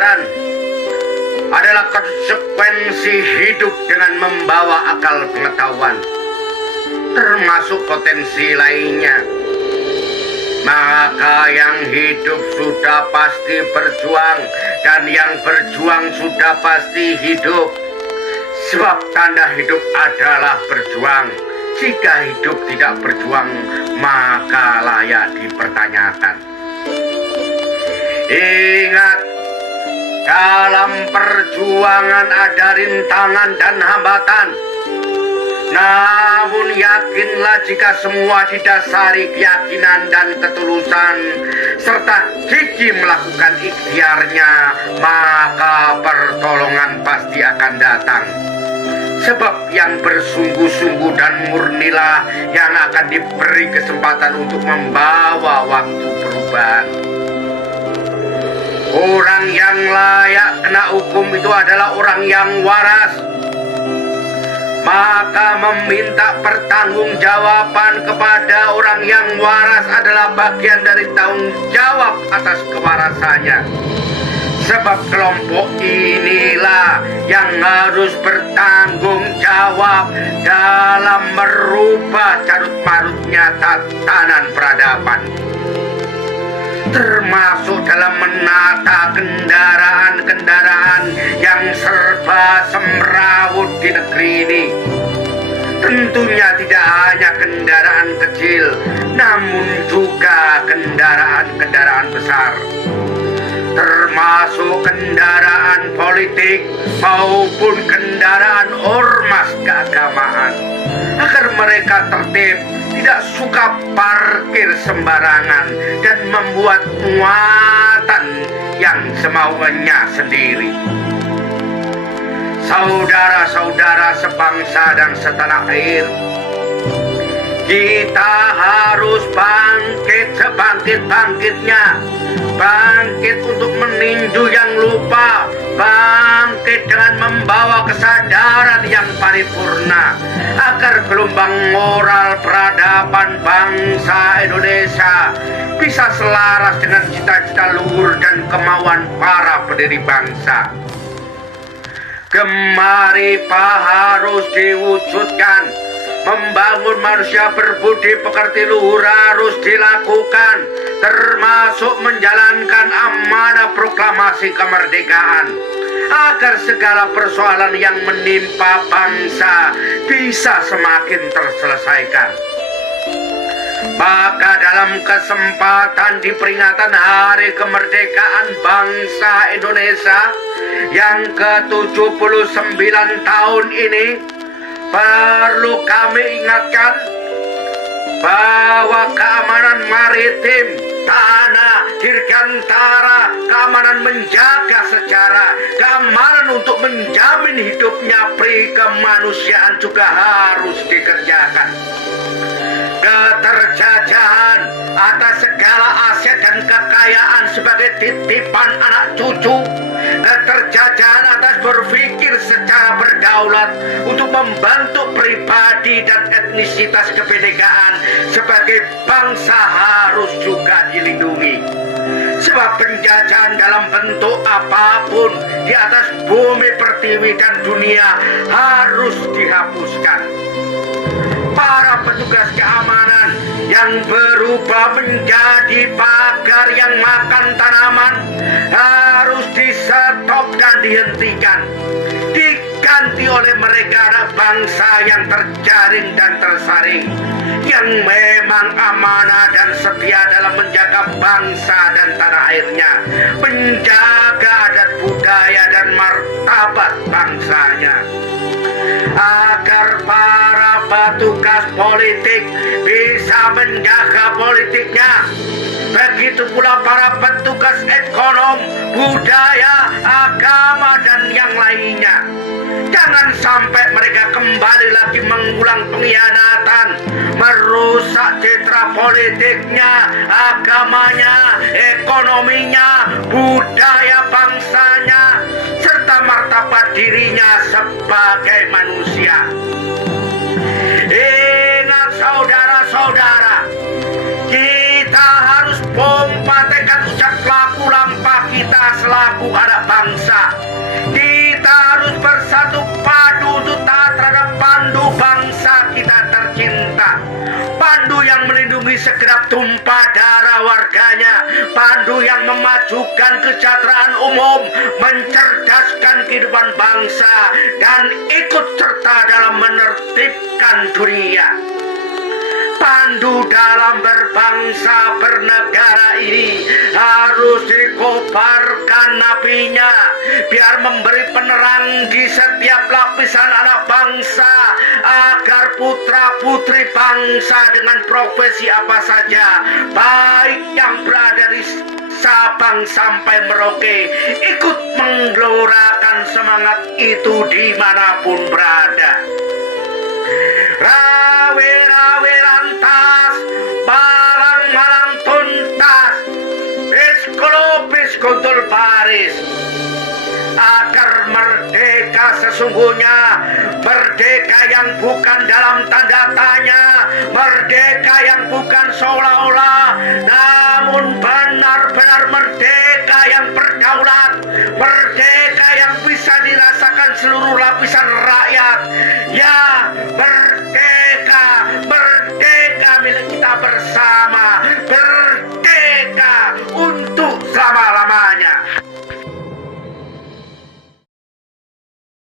kesadaran adalah konsekuensi hidup dengan membawa akal pengetahuan, termasuk potensi lainnya. Maka yang hidup sudah pasti berjuang, dan yang berjuang sudah pasti hidup. Sebab tanda hidup adalah berjuang. Jika hidup tidak berjuang, maka layak dipertanyakan. Ingat, dalam perjuangan ada rintangan dan hambatan. Namun yakinlah, jika semua didasari keyakinan dan ketulusan serta gigih melakukan ikhtiarnya, maka pertolongan pasti akan datang. Sebab yang bersungguh-sungguh dan murnilah yang akan diberi kesempatan untuk membawa waktu perubahan. Orang yang layak kena hukum itu adalah orang yang waras. Maka meminta pertanggungjawaban kepada orang yang waras adalah bagian dari tanggung jawab atas kewarasannya. Sebab kelompok inilah yang harus bertanggung jawab dalam merubah carut-marutnya tatanan peradaban, termasuk dalam menata kendaraan-kendaraan yang serba semrawut di negeri ini. Tentunya tidak hanya kendaraan kecil, namun juga kendaraan-kendaraan besar, termasuk kendaraan politik maupun kendaraan ormas keagamaan, agar mereka tertib, tidak suka parkir sembarangan dan membuat muatan yang semaunya sendiri. Saudara-saudara sebangsa dan setanah air, kita harus bangkit sebangkit-bangkitnya, bangkit untuk meninju yang lupa, bangkit dengan membawa kesadaran yang paripurna, agar gelombang moral peradaban bangsa Indonesia bisa selaras dengan cita-cita luhur dan kemauan para pendiri bangsa. Kemaripah harus diwujudkan. Membangun manusia berbudi pekerti luhur harus dilakukan, termasuk menjalankan amanah proklamasi kemerdekaan, agar segala persoalan yang menimpa bangsa bisa semakin terselesaikan. Maka dalam kesempatan di peringatan Hari Kemerdekaan Bangsa Indonesia yang ke-79 tahun ini, perlu kami ingatkan bahwa keamanan maritim, tanah, dirgantara, keamanan menjaga sejarah, keamanan untuk menjamin hidupnya peri kemanusiaan juga harus dikerjakan. Keterjajahan atas segala aset dan kekayaan sebagai titipan anak cucu, keterjajahan atas berpikir secara berdaulat untuk membantu pribadi dan etnisitas kebinekaan sebagai bangsa harus juga dilindungi. Sebab penjajahan dalam bentuk apapun di atas bumi pertiwi dan dunia harus dihapuskan. Para petugas keamanan yang berubah menjadi pagar yang makan tanaman harus di-stop dan dihentikan, diganti oleh mereka anak bangsa yang terjaring dan tersaring, yang memang amanah dan setia dalam menjaga bangsa dan tanah airnya, menjaga adat budaya dan martabat bangsanya, agar para petugas politik bisa menjaga politiknya. Begitu pula para petugas ekonom, budaya, agama, dan yang lainnya. Jangan sampai mereka kembali lagi mengulang pengkhianatan, merusak citra politiknya, agamanya, ekonominya, budaya bangsanya, serta martabat dirinya sebagai manusia. Ingat saudara-saudara, kita harus pompa tekad ucap laku lampah kita selaku anak bangsa. mengakui segenap tumpah darah warganya, pandu yang memajukan kesejahteraan umum, mencerdaskan kehidupan bangsa, dan ikut serta dalam menertibkan dunia. Pandu dalam berbangsa bernegara ini harus dikobarkan napinya, biar memberi penerang di setiap lapisan anak bangsa, agar putra-putri bangsa dengan profesi apa saja, baik yang berada di Sabang sampai Merauke, ikut menggelorakan semangat itu dimanapun berada. Rawe-rawe lantas, malang-malang tuntas, biskolo-biskontul baris, agar merdeka sesungguhnya, merdeka yang bukan dalam tanda tanya, merdeka yang bukan seolah-olah, namun benar-benar merdeka yang berdaulat, merdeka yang bisa dirasakan seluruh lapisan rakyat. Ya, merdeka milik kita bersama,